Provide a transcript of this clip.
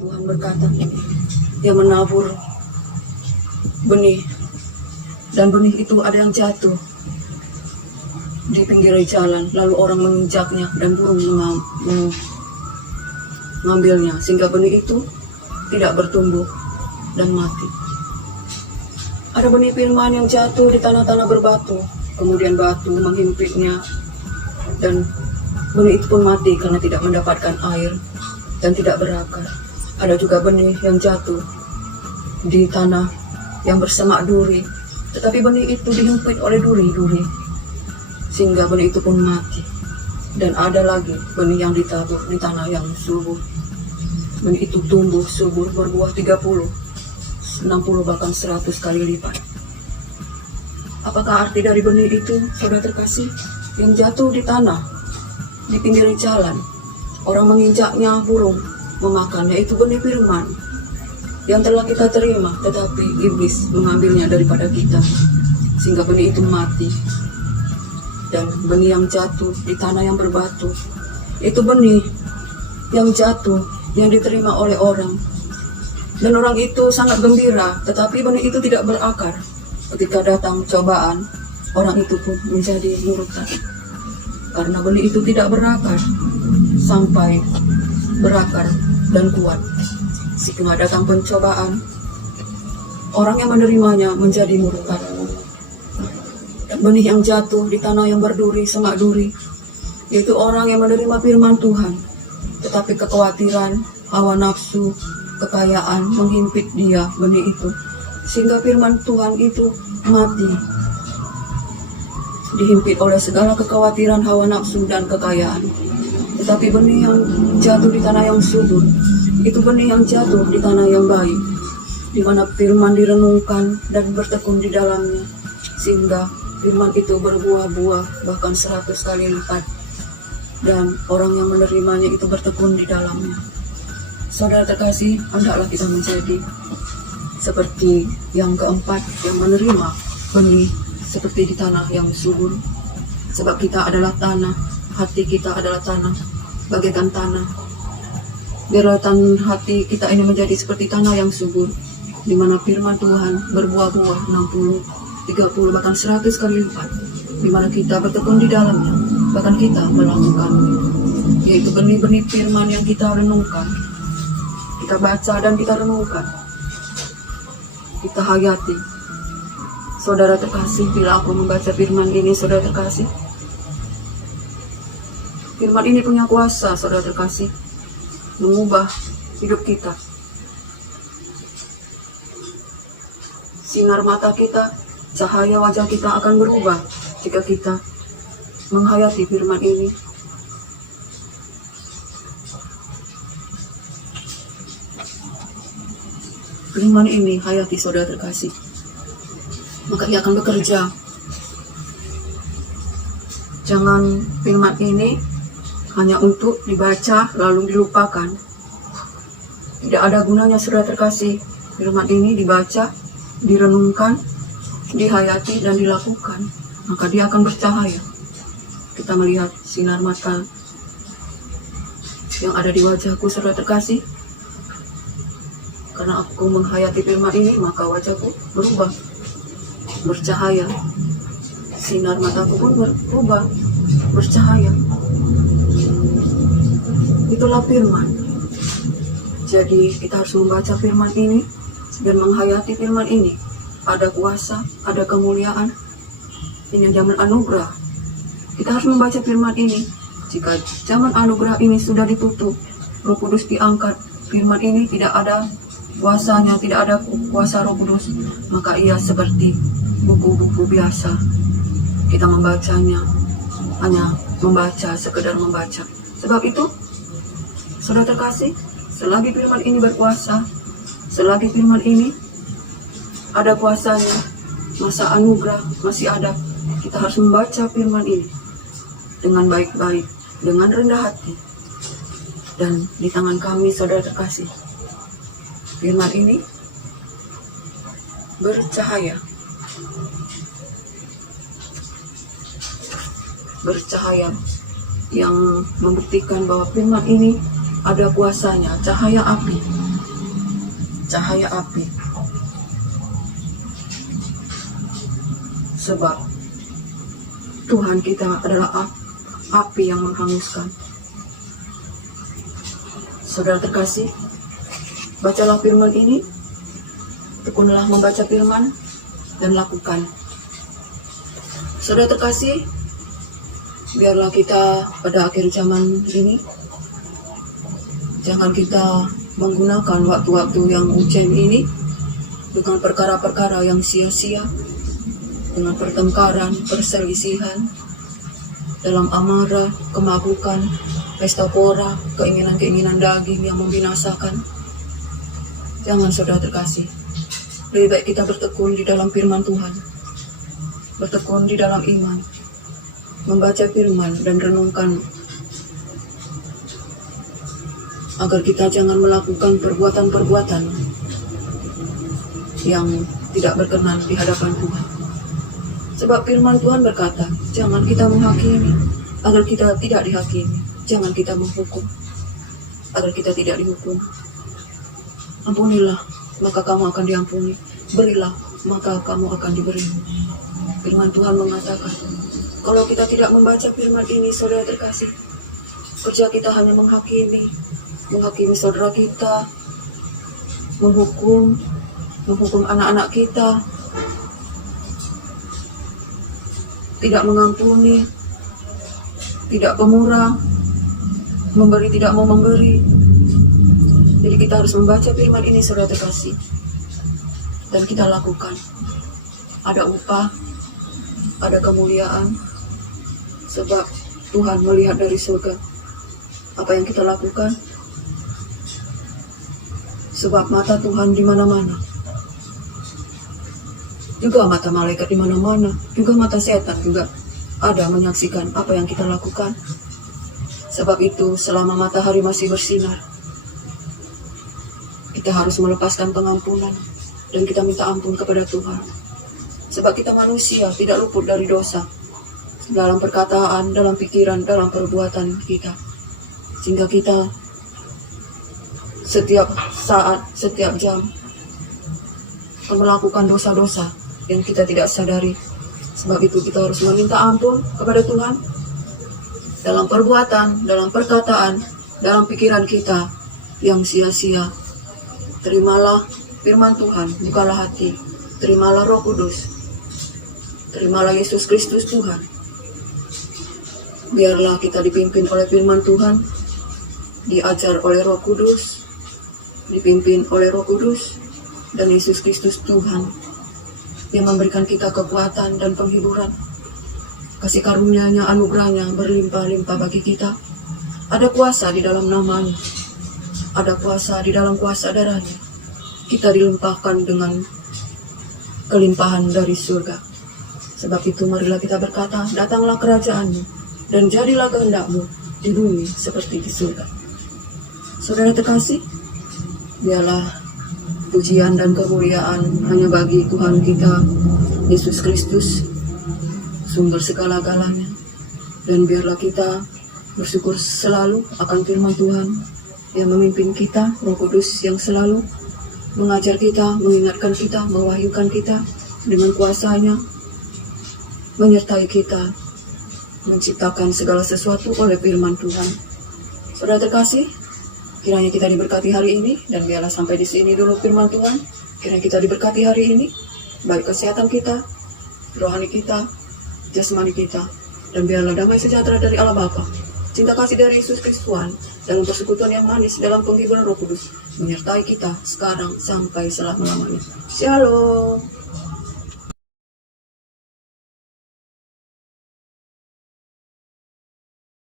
Tuhan berkata, dia menabur benih, dan benih itu ada yang jatuh di pinggir jalan, lalu orang menginjaknya dan burung mengambilnya, sehingga benih itu tidak bertumbuh dan mati. Ada benih firman yang jatuh di tanah-tanah berbatu, kemudian batu menghimpitnya, dan benih itu pun mati karena tidak mendapatkan air dan tidak berakar. Ada juga benih yang jatuh di tanah yang bersemak duri, tetapi benih itu dihimpit oleh duri-duri, sehingga benih itu pun mati. Dan ada lagi benih yang ditabur di tanah yang subur. Benih itu tumbuh subur, berbuah 30, 60, bahkan 100 kali lipat. Apakah arti dari benih itu, saudara terkasih? Yang jatuh di tanah, di pinggir jalan, orang menginjaknya, burung memakannya, itu benih firman yang telah kita terima, tetapi iblis mengambilnya daripada kita, sehingga benih itu mati. Dan benih yang jatuh di tanah yang berbatu, itu benih yang jatuh, yang diterima oleh orang, dan orang itu sangat gembira, tetapi benih itu tidak berakar. Ketika datang cobaan, orang itu pun menjadi murtad, karena benih itu tidak berakar sampai berakar dan kuat. Jika datang pencobaan, orang yang menerimanya menjadi murtad. Dan benih yang jatuh di tanah yang berduri, semak duri, yaitu orang yang menerima firman Tuhan, tetapi kekhawatiran, hawa nafsu, kekayaan menghimpit dia, benih itu, sehingga firman Tuhan itu mati, dihimpit oleh segala kekhawatiran, hawa nafsu, dan kekayaan. Tetapi benih yang jatuh di tanah yang subur, itu benih yang jatuh di tanah yang baik, di mana firman direnungkan dan bertekun di dalamnya, sehingga firman itu berbuah-buah bahkan 100 kali lipat, dan orang yang menerimanya itu bertekun di dalamnya. Saudara terkasih, hendaklah kita menjadi seperti yang keempat, yang menerima benih seperti di tanah yang subur. Sebab kita adalah tanah, hati kita adalah tanah, bagaikan tanah. Biarlah hati kita ini menjadi seperti tanah yang subur, di mana firman Tuhan berbuah-buah 60, 30, bahkan 100 kali lipat, di mana kita bertekun di dalamnya, bahkan kita melakukannya, yaitu benih-benih firman yang kita renungkan, kita baca dan kita renungkan, kita hayati. Saudara terkasih, bila aku membaca firman ini, saudara terkasih, firman ini punya kuasa, saudara terkasih, mengubah hidup kita. Sinar mata kita, cahaya wajah kita akan berubah jika kita menghayati firman ini. Firman ini hayati, saudara terkasih, maka ia akan bekerja. Jangan firman ini hanya untuk dibaca lalu dilupakan. Tidak ada gunanya, saudara terkasih. Firman ini dibaca, direnungkan, dihayati, dan dilakukan, maka dia akan bercahaya. Kita melihat sinar mata yang ada di wajahku, saudara terkasih. Karena aku menghayati firman ini, maka wajahku berubah, bercahaya. Sinar mataku pun berubah, bercahaya. Itulah firman. Jadi kita harus membaca firman ini dan menghayati firman ini. Ada kuasa, ada kemuliaan. Ini zaman anugerah. Kita harus membaca firman ini. Jika zaman anugerah ini sudah ditutup, Roh Kudus diangkat, firman ini tidak ada kuasanya, tidak ada kuasa Roh Kudus, maka ia seperti buku-buku biasa. Kita membacanya, hanya membaca, sekedar membaca. Sebab itu, saudara terkasih, selagi firman ini berkuasa, selagi firman ini ada kuasanya, masa anugerah masih ada, kita harus membaca firman ini dengan baik-baik, dengan rendah hati. Dan di tangan kami, saudara terkasih, firman ini bercahaya. Bercahaya yang membuktikan bahwa firman ini ada kuasanya, cahaya api. Cahaya api. Sebab Tuhan kita adalah api yang menghanguskan. Saudara terkasih, bacalah firman ini, tekunlah membaca firman, dan lakukan. Saudara terkasih, biarlah kita pada akhir zaman ini, jangan kita menggunakan waktu-waktu yang hujan ini dengan perkara-perkara yang sia-sia, dengan pertengkaran, perselisihan, dalam amarah, kemabukan, pesta pora, keinginan-keinginan daging yang membinasakan. Jangan, saudara terkasih. Lebih baik kita bertekun di dalam firman Tuhan, bertekun di dalam iman, membaca firman dan renungkan, agar kita jangan melakukan perbuatan-perbuatan yang tidak berkenan di hadapan Tuhan. Sebab firman Tuhan berkata, jangan kita menghakimi, agar kita tidak dihakimi. Jangan kita menghukum, agar kita tidak dihukum. Ampunilah, maka kamu akan diampuni. Berilah, maka kamu akan diberi. Firman Tuhan mengatakan, kalau kita tidak membaca firman ini, saudara terkasih, kerja kita hanya menghakimi saudara kita, menghukum anak-anak kita, tidak mengampuni, tidak pemurah, memberi tidak mau memberi. Jadi kita harus membaca firman ini, saudara terkasih, dan kita lakukan. Ada upah, ada kemuliaan, sebab Tuhan melihat dari surga apa yang kita lakukan. Sebab mata Tuhan di mana-mana, juga mata malaikat di mana-mana, juga mata setan juga ada menyaksikan apa yang kita lakukan. Sebab itu, selama matahari masih bersinar, kita harus melepaskan pengampunan dan kita minta ampun kepada Tuhan. Sebab kita manusia tidak luput dari dosa, dalam perkataan, dalam pikiran, dalam perbuatan kita. Sehingga kita setiap saat, setiap jam melakukan dosa-dosa yang kita tidak sadari. Sebab itu kita harus meminta ampun kepada Tuhan dalam perbuatan, dalam perkataan, dalam pikiran kita yang sia-sia. Terimalah firman Tuhan, bukalah hati, terimalah Roh Kudus, terimalah Yesus Kristus Tuhan. Biarlah kita dipimpin oleh firman Tuhan, diajar oleh Roh Kudus, dipimpin oleh Roh Kudus dan Yesus Kristus Tuhan yang memberikan kita kekuatan dan penghiburan. Kasih karunia-Nya, anugerah-Nya berlimpah-limpah bagi kita. Ada kuasa di dalam nama-Nya, ada kuasa di dalam kuasa darah-Nya. Kita dilimpahkan dengan kelimpahan dari surga. Sebab itu marilah kita berkata, datanglah kerajaan-Mu dan jadilah kehendak-Mu di bumi seperti di surga. Saudara terkasih, biarlah pujian dan kemuliaan hanya bagi Tuhan kita, Yesus Kristus, sumber segala-galanya. Dan biarlah kita bersyukur selalu akan firman Tuhan yang memimpin kita, Roh Kudus yang selalu mengajar kita, mengingatkan kita, mewahyukan kita dengan kuasa-Nya, menyertai kita, menciptakan segala sesuatu oleh firman Tuhan. Saudara terkasih, kiranya kita diberkati hari ini, dan biarlah sampai di sini dulu firman Tuhan. Kiranya kita diberkati hari ini, baik kesehatan kita, rohani kita, jasmani kita, dan biarlah damai sejahtera dari Allah Bapa, cinta kasih dari Yesus Kristus Tuhan, dalam persekutuan yang manis, dalam penghiburan Roh Kudus, menyertai kita sekarang sampai selama-lamanya. Shalom.